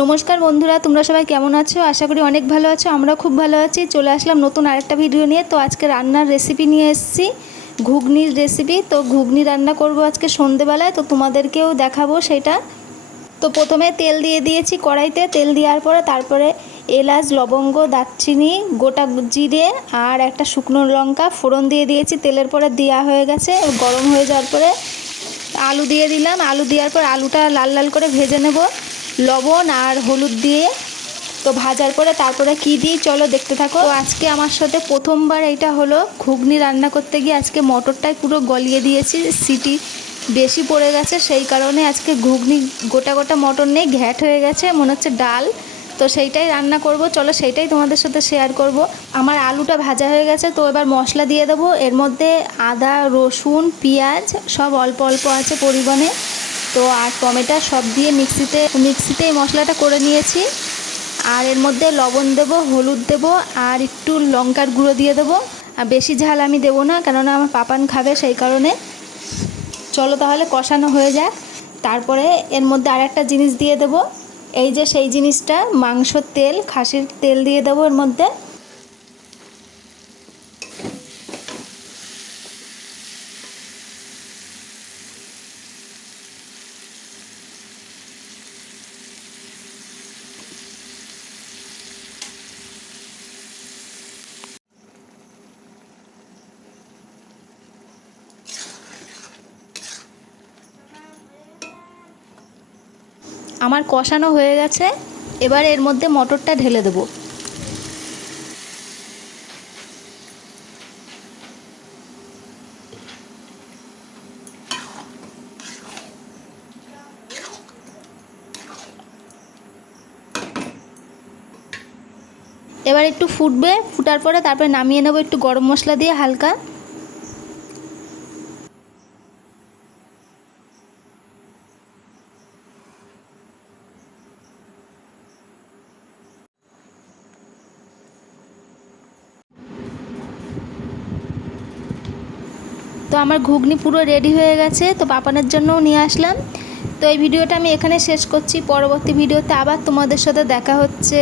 নমস্কার বন্ধুরা, তোমরা সবাই কেমন আছো? আশা করি অনেক ভালো আছো। আমরা খুব ভালো আছি। চলে আসলাম নতুন আরেকটা ভিডিও নিয়ে। তো আজকে রান্নার রেসিপি নিয়ে এসেছি, ঘুগনির রেসিপি। তো ঘুগনি রান্না করব আজকে সন্ধেবেলায়, তো তোমাদেরকেও দেখাবো সেটা। তো প্রথমে তেল দিয়ে দিয়েছি কড়াইতে। তেল দেওয়ার পরে তারপরে এলাচ, লবঙ্গ, দারচিনি, গোটা জিরে আর একটা শুকনো লঙ্কা ফোড়ন দিয়ে দিয়েছি। তেলের পরে দেওয়া হয়ে গেছে। গরম হয়ে যাওয়ার পরে আলু দিয়ে দিলাম। আলু দেওয়ার পর আলুটা লাল লাল করে ভেজে নেব লবণ আর হলুদ দিয়ে। তো ভাজার পরে তারপরে কি দিই চলো দেখতে থাকো। তো আজকে আমার সাথে প্রথমবার এটা হলো, ঘুগনি রান্না করতে গিয়ে আজকে মটরটাই পুরো গলিয়ে দিয়েছি, সিটি বেশি পড়ে গেছে, সেই কারণে আজকে ঘুগনি গোটা গোটা মটর নেই, ঘ্যাট হয়ে গেছে, মনে হচ্ছে ডাল। তো সেইটাই রান্না করব, চলো সেইটাই তোমাদের সাথে শেয়ার করব। আমার আলুটা ভাজা হয়ে গেছে। তো এবার মশলা দিয়ে দেবো। এর মধ্যে আদা, রসুন, পেঁয়াজ সব অল্প অল্প আছে পরিমাণে। তো আর টমেটো সব দিয়ে মিক্সিতে এই মশলাটা করে নিয়েছি। আর এর মধ্যে লবণ দেবো, হলুদ দেবো আর একটু লঙ্কার গুঁড়ো দিয়ে দেবো। আর বেশি ঝাল আমি দেবো না, কেননা আমার পাপান খাবে, সেই কারণে। চলো তাহলে কষানো হয়ে যাক। তারপরে এর মধ্যে আরেকটা জিনিস দিয়ে দেবো, এই যে সেই জিনিসটা, মাংসর তেল, খাসির তেল দিয়ে দেবো এর মধ্যে। আমার কষানো হয়ে গেছে। এবার এর মধ্যে মটরটা ঢেলে দেবো। এবার একটু ফুটবে, ফুটার পরে তারপরে নামিয়ে নেবো একটু গরম মশলা দিয়ে হালকা। তো আমার ঘুগনি পুরো রেডি হয়ে গেছে। তো পাপানের জন্যও নিয়ে আসলাম। তো এই ভিডিওটা আমি এখানে শেষ করছি। পরবর্তী ভিডিওতে আবার তোমাদের সাথে দেখা হচ্ছে।